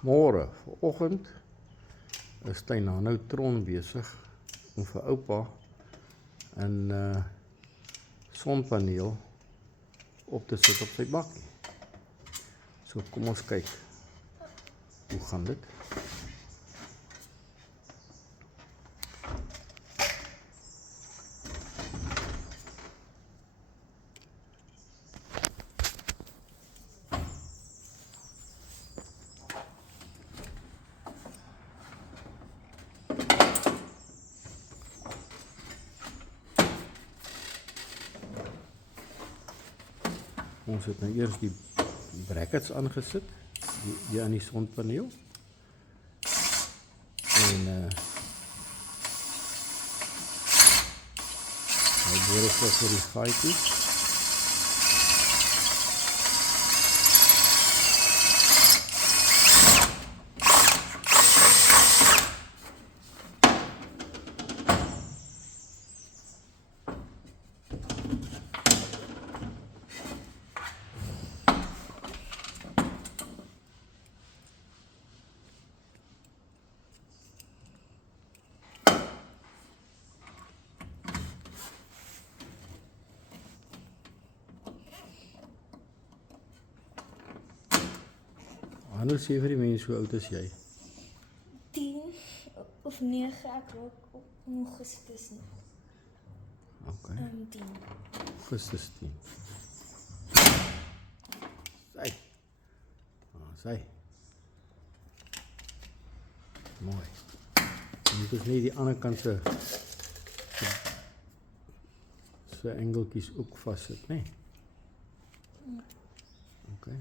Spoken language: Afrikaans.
Môre, vanoggend is Tynano Tron besig om vir oupa 'n sonpaneel op te sit op sy bakkie. So kom ons kyk. Hoe gaan dit? Ons het nou eers die brackets aangesit, die aan die sonpaneel. En hy boor vir die gaatjies. Anders sê vir die mense, hoe oud is jy? 10 of 9, ek raak op Augustus nie. Okay. 10. Augustus 10. Sy. Sy. Mooi. En dit is nie die ander kant se engeltjies ook vassit, nee. Okay.